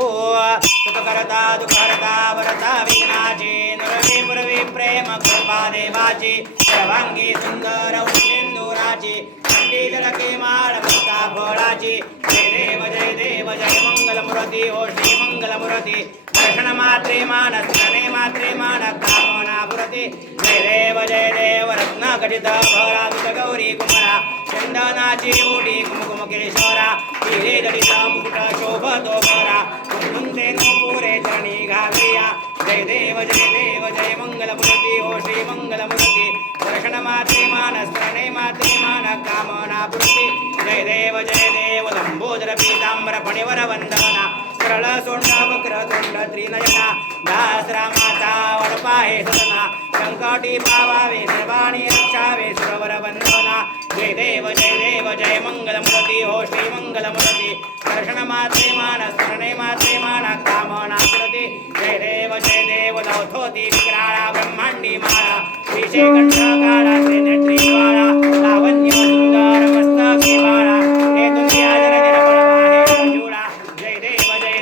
देऊ सुखकर्ता दुःखहर्ता वरता विघ्नाची नुरवी पुरवी प्रेम कृपा देवाची सर्वांगी सुंदर सिंदुराची जलके माळ मुक्ता फळाची जय देव जय मंगलमूर्ती ओ श्री मंगलमूर्ती दर्शन मात्रे मान स्मरणे मात्रे मान कामना पुरती जय देव रत्न कटित भरा गौरी कुमरा चंदनाची मोठी कुमकुम केशरा हिरे दडित मुकुट शोभतो बरा कुंकुमते पुरे चरणी घालिया जय देव जय मंगलमूर्ती ओ श्री मंगलमूर्ती दर्शन मात्रे मान स्मरणे मात्रे मान कामना पुरती जय देव लंबोदर पीतांबर फणिवर वंदना सरळ सोंड वक्र तोंड त्रिनयना दास रामाचा वडपा हे सदना संकटी पावावे सर्वाणी रक्षावे सुरवर वंदना जय देव जय मंगलमूर्ती हो श्री मंगलमूर्ती दर्शन मात्रे मान स्मरणे मात्रे मान कामना पुरती जय देव लवथोती विक्राळा ब्रह्मांडी माळा विषयकंठ काळा त्रिनेत्रीवाळा लावण्य सुंदर मस्तकी बाळा हे दुनिया जगनिर्मळ जुळा जय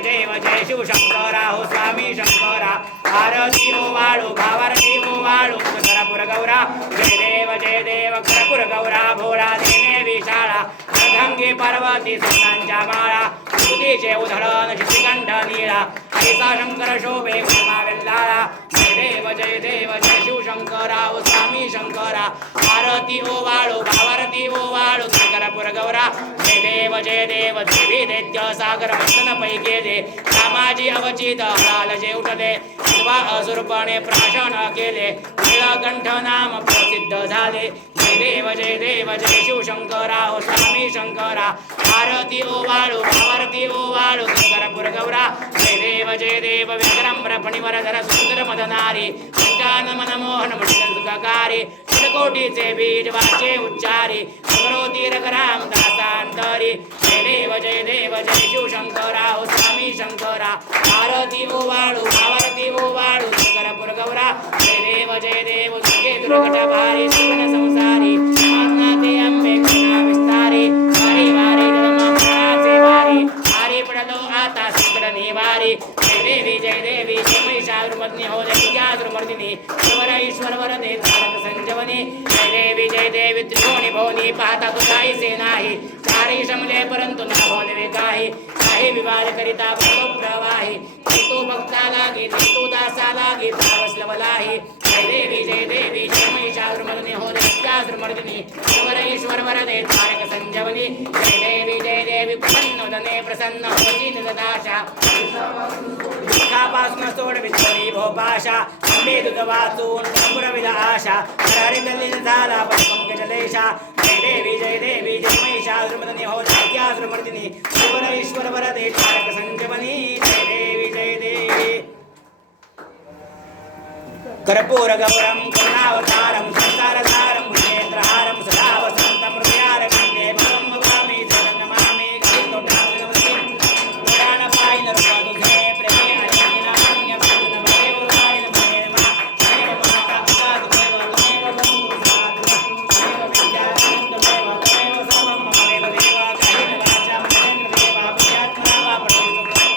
देव जय शिवशंकरा हो स्वामी शंकरा आरती हो वाळू भावारती हो वाळू करपुर गौरा जय देव करपुर गौरा भोळा देने विशाळा अर्धांगी पार्वती सोनांच्या माळा तुझीचे उधळण शितिकंठ नीळा हरिसा शंकर शोभे गुरुमा वेल्लाळा जय देव जय शिवशंकरा ओ स्वामी शंकरा आरती ओ वाळू भावारती ओ वाळू करपुर गौरा जय देव देवी दैत्य सागर मंथन पैके दे कामाजी अवचित हळाल जे उठले असुरपणे प्राशन केले नीलकंठ नाम प्रसिद्ध झाले जय देव जय शिवशंकरा ओ स्वामी शंकरा आरती ओ वाळू भावारती ओ वाळू करपुर गौरा जय देव व्यग्रम फणिवर धर सुंदर मदनारी पंचान मनमोहन मुखकारी षडकोटीचे बीज वाचे उच्चारी अग्रोती रघुराम दासांतरी जय देव जय शिवशंकरा ओ स्वामी शंकरा आरती ओ वाळू भावारती ओ वाळू करपुर गौरा जय देव दुर्गे दुर्घट भारी जीवन संसारी माते अंबे करुणा विस्तारी वारी वारी जन्माचे वारी हारी पडलो आता संकट निवारी जय देवी जय महिषासुरमर्दिनी हो जय ईश्वर ईश्वर वरदे तारक संजवनी जय देवी त्रिकोणी भवनी पाहता तुझाई से नाही चारी शमले परंतु ना भोलवे काही विवाद करिता भक्तो प्रवाही तू भक्ता लागे तू दासा लागे तावसलवलाही जय देवी जय महिषासुरमर्दिनी हो जय ईश्वर वरदे तारक संजवनी जय देवी प्रसन्न प्रसन्न होती निदाशा दुःखापासून सोड विद्वनी भोपाशा अंबे दूध वाचून पुरविद आशा हरी गल्लीन झाला पंकज लेशा जय देवी जय महिषासुरमर्दिनी हो जय ईश्वर वरदे तारक संजवनी जय देवी कर्पूर गौरम करुणावतारम संसारसारम भुजेन्द्रहारम सदा वसंतम हृदयारविंदे भवं भवामि जगन्नमामि गीतोटावनवती पुराण पायन रूप तुझे प्रेमे अनेकिना पुण्य पूर्ण भवे उदारी नमो नमः देव महाकाका तुमेव बंधु साधु देव विद्यानंद तमेव सर्वं मम देव देवा कायेन वाचा मनेन्द्र देवा पुण्यात्मना वा पठितो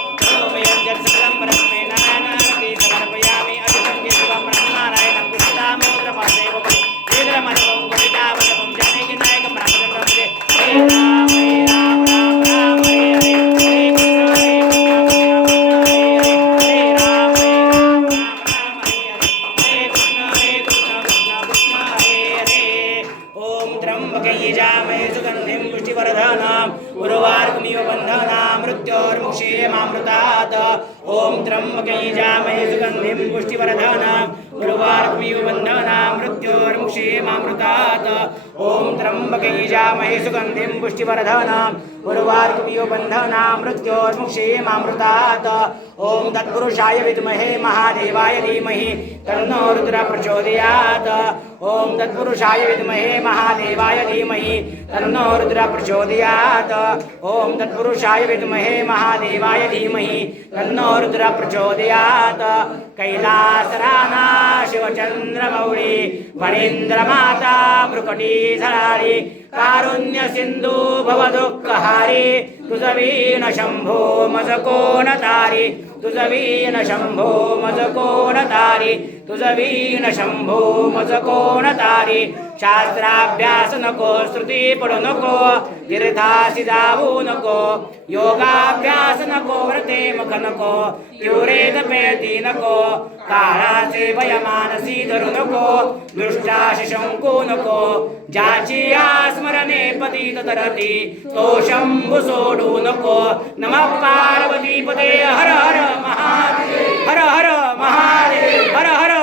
ओम यं सकलं परस्मै नारायणाय समर्पयामि अभिसंगे शिवं ब्रह्मनारायणं पुष्टामोद्रमदेव वेद्रमनवं गुणितावनवं जानकी नायकं ब्रह्मचन्द्रं हे राम राम राम हरे हरे हरे कृष्ण हरे कृष्ण कृष्ण कृष्ण हरे हरे ओम त्र्यंबके यजामहे सुगन्धिं पुष्टिवर्धनम् उर्वारुकमिव बन्धनान् मृत्योर्मुक्षीयमामृतात् ओम त्र्यंबके यजामहे सुगन्धिं पुष्टिवर्धनम् उर्वारुकमिव बन्धनान् मृत्योर्मुक्षीयमामृतात् ओम त्र्यंबके यजामहे सुगन्धिं पुष्टिवर्धनम् उर्वारुकमिव बन्धनान् मृत्योर्मुक्षीयमामृतात् ओम तत्पुरुषाय विद्महे महादेवाय धीमहि तन्नो रुद्रः प्रचोदयात् ओम तत्पुरुषाय विद्महे महादेवाय धीमहि तन्नो रुद्रः प्रचोदयात् ओम तत्पुरुषाय विद्महे महादेवाय धीमहि तन्नो रुद्रः प्रचोदयात् कैलासराना शिवचंद्रमौळी फणीन्द्रमाता भ्रुकटी झळाळी कारुण्य सिंधू भव दुःखहारी तुझ वीण शंभो मज कोण तारी तुझ वीण शंभो मज कोण तारी तुझ वीण शंभो मज कोण तारी शास्त्राभ्यास नको श्रुती पडू नको तीर्थासी जाऊ नको योगाभ्यास नको व्रते मुख नको तीव्रेत पेती नको काळाचे भय मानसी धरू नको दृष्टाशी शंकू नको ज्याची स्मरणे पतित तरती तो शंभू सोडू नको नमः पार्वती पदे हर हर महादेव हर हर महादेव हर हर